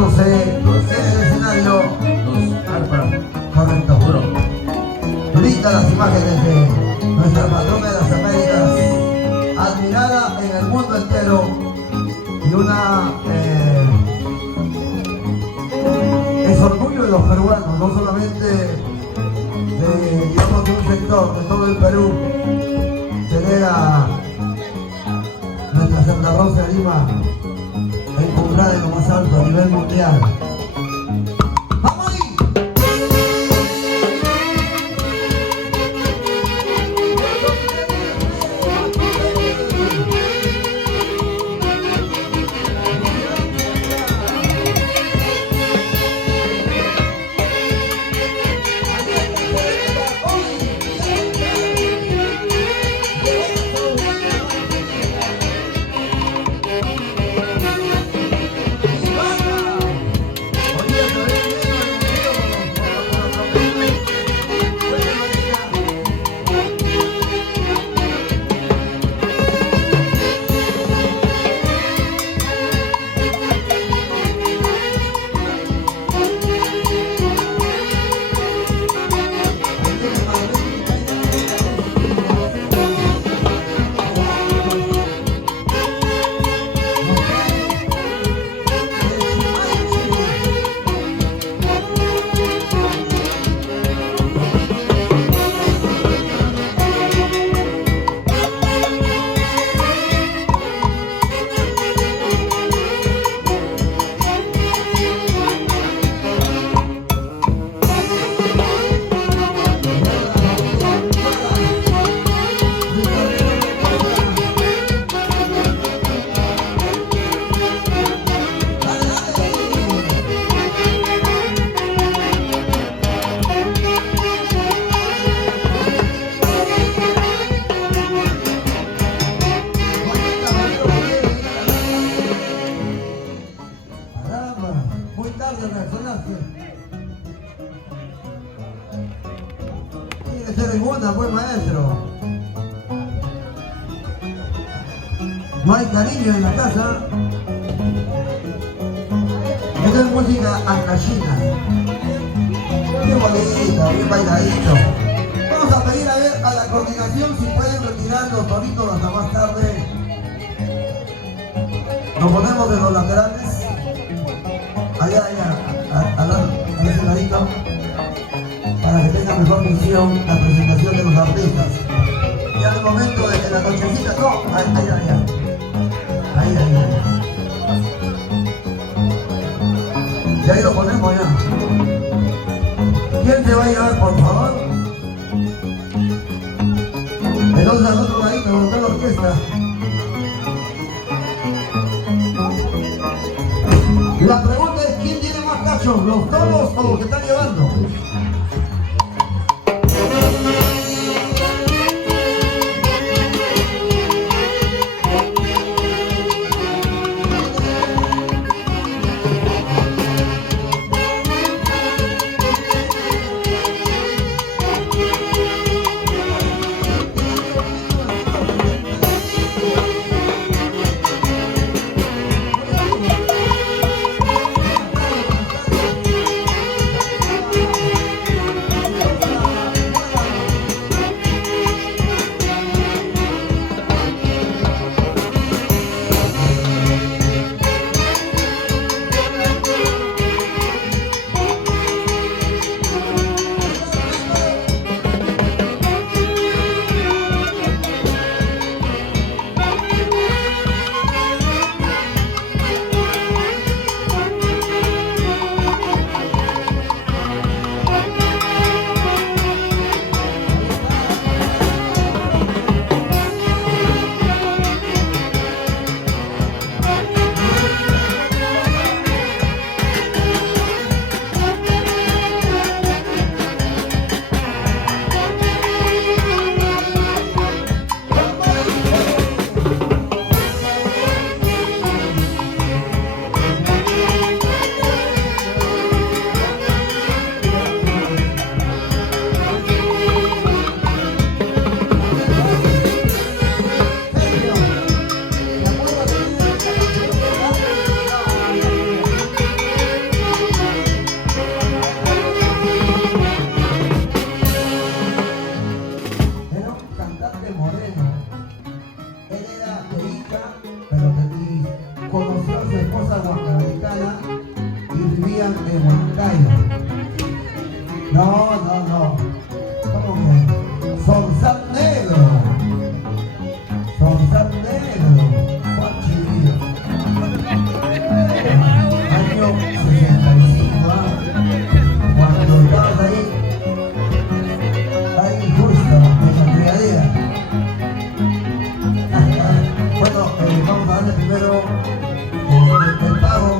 presentándose en el escenario. Correcto. Ahorita las imágenes de nuestra patrona de las Américas, admirada en el mundo entero, y una es orgullo de los peruanos, no solamente digamos de un sector, de todo el Perú, tener a nuestra Santa Rosa de Lima encumbrada en lo más alto a nivel mundial. ¡Vamos ahí! Tiene que ser en una, pues, maestro. No hay cariño en la casa. Esta es música andachina. Qué bonito, bien bailadito. Vamos a pedir a ver a la coordinación si pueden retirar los toritos hasta más tarde. Nos ponemos de los laterales. Allá, a ese ladito, para que tenga mejor visión la presentación de los artistas. Ya en el momento de la nochecita, no, allá. Ahí. Y ahí lo ponemos ya. ¿Quién se va a llevar, por favor? Entonces al otro ladito, donde está la orquesta. La pregunta es, ¿quién tiene más cachos, los toros o los que están llevando? vivían en Huancayo. No. ¿Cómo que? Sonzal Negro. Sonzal Negro. Juan Chivillo. Año 65, cuando estabas ahí justo, en la brigadera. Bueno, vamos a darle primero el pago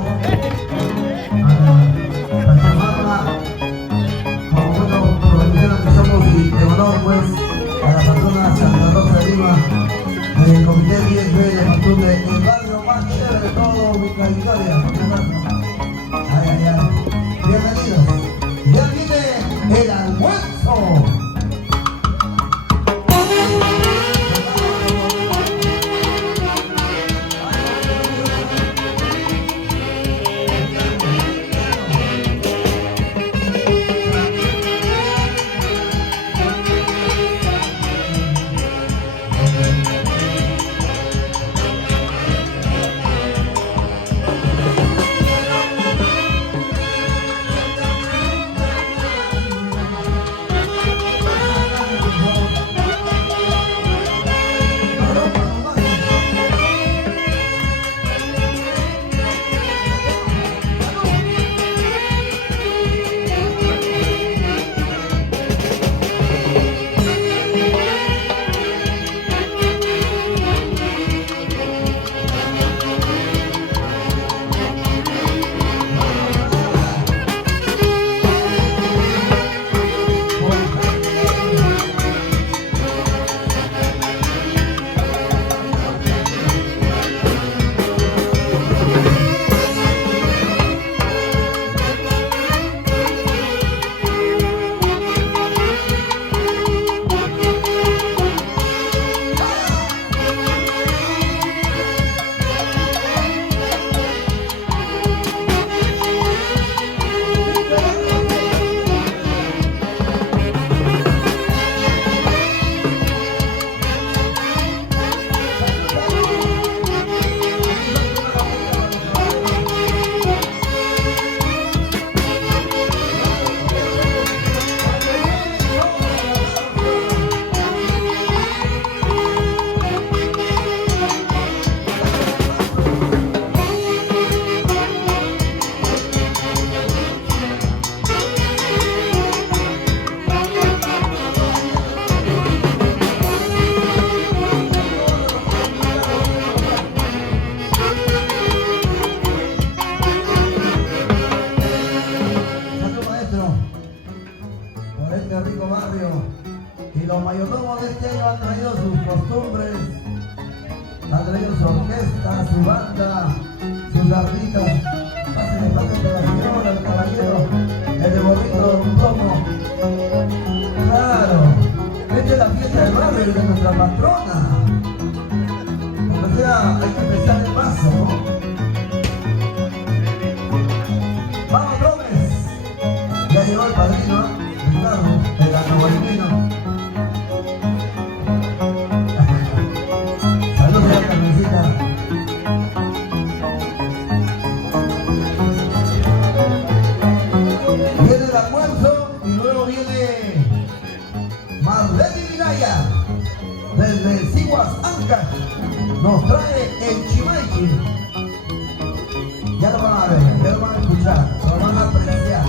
a la mamá, como buenos provincianos que somos y de honor, pues, a la patrona Santa Rosa de Lima, del Comité 10B de Matute, el barrio más chévere de todo Villa Victoria. Ay. Bienvenidos. Ya viene el almuerzo. Los mayordomos de este año han traído sus costumbres, han traído su orquesta, su banda, sus artistas. Pásenle con la señora, el caballero, el de gorrito plomo. Claro, esta es la fiesta del barrio y de nuestra patrona. Como sea, hay que empezar el paso, ¿no? ¡Vamos, Gómez! Ya llegó el padrino, Ricardo, el anahualino. Saludos a la Carmencita. Viene el almuerzo y luego viene Marlene Minaya desde Siguas, Ancash. Nos trae el Chimaichi. Ya lo van a ver, ya lo van a escuchar, lo van a apreciar.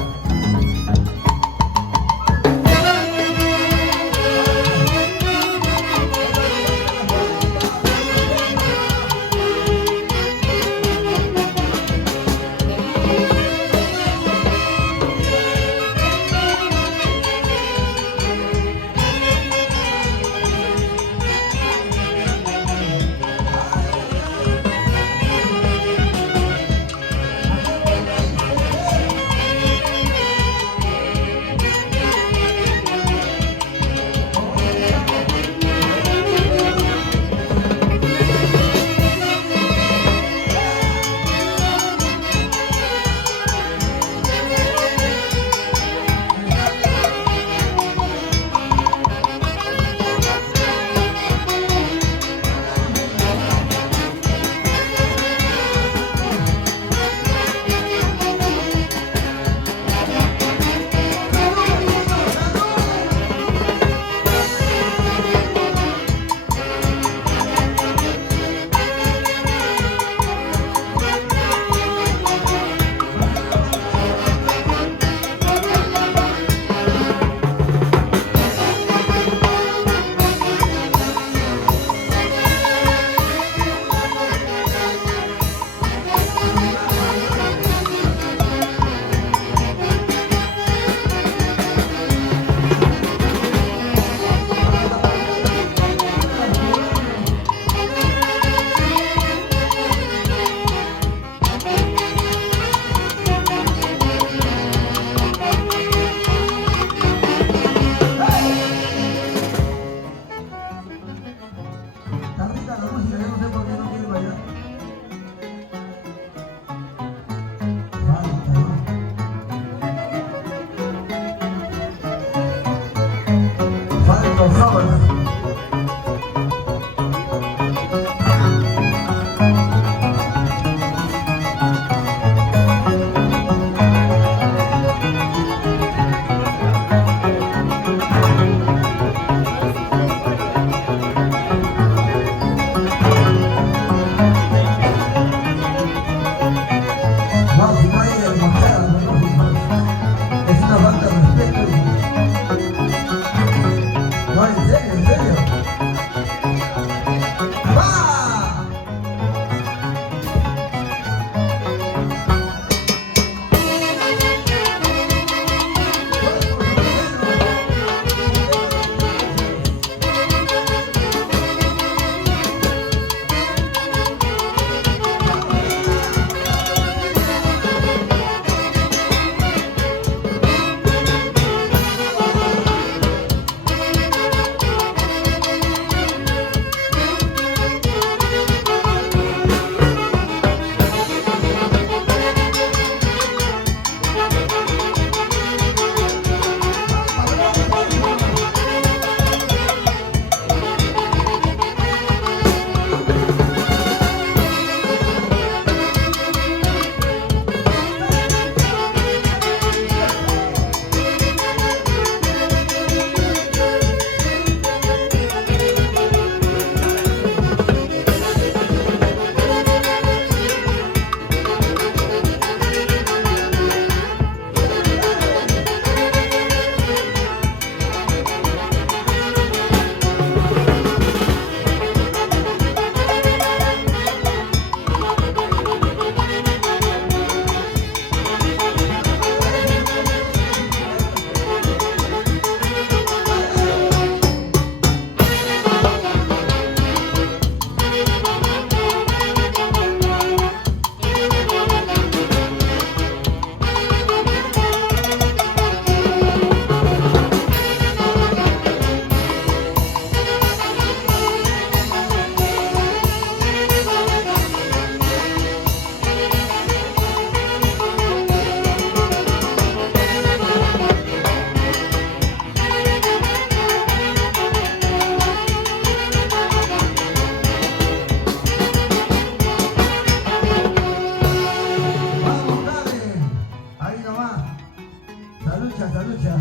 esta lucha.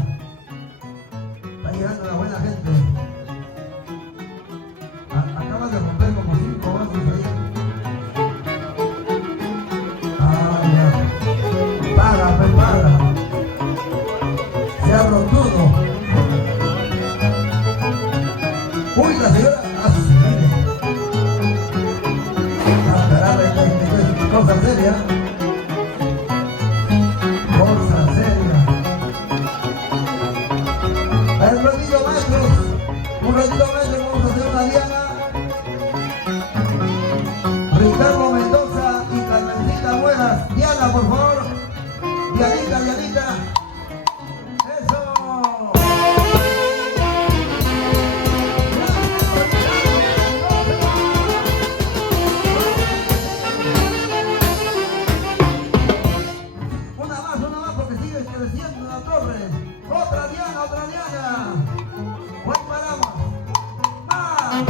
Está llegando la buena gente. Acaban de romper como 5 vasos ahí. Ah, ya. Para, prepara. Se ha rotudo. Uy, la señora. Ah, sí, mire. Ah, caramba, esta es cosa seria. Cosa seria. Un ratito, maestros. Un ratito, maestros. Vamos a hacer una diana. Ricardo Mendoza y Carmencita Buenas. Diana, por favor. Dianita, Dianita. Eso. Una más, porque sigue creciendo la torre. Otra Diana, otra Diana. Hoy paramos. ¡Más!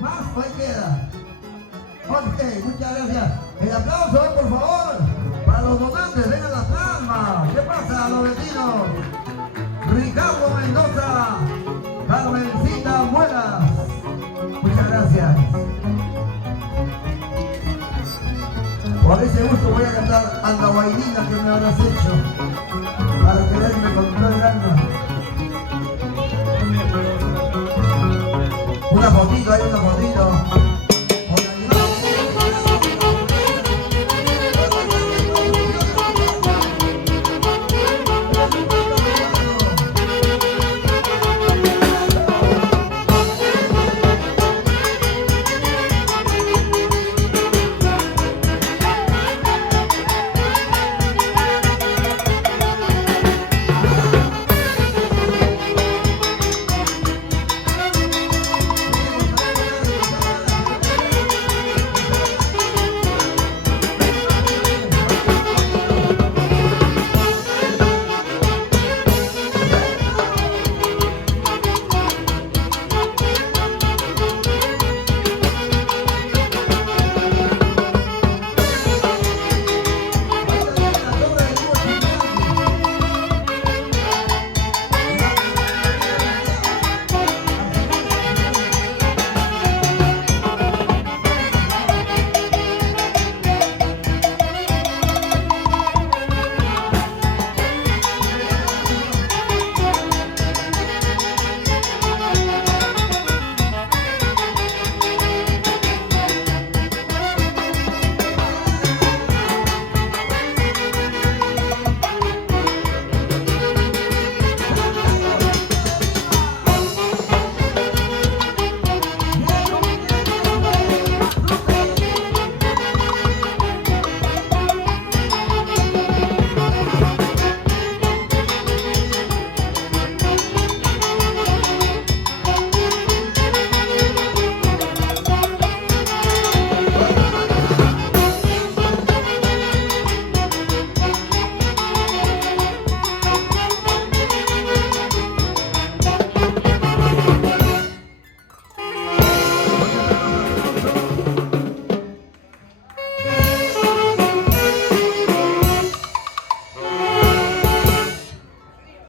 Más, ahí queda. Ok, muchas gracias. El aplauso, por favor, para los donantes. Vengan las palmas. ¿Qué pasa, los vecinos? Ricardo Mendoza, Carmencita Buenas. Muchas gracias. Por ese gusto voy a cantar Andahuaylina que me habrás hecho para quererme con todo el alma. Una fotito, hay una fotito.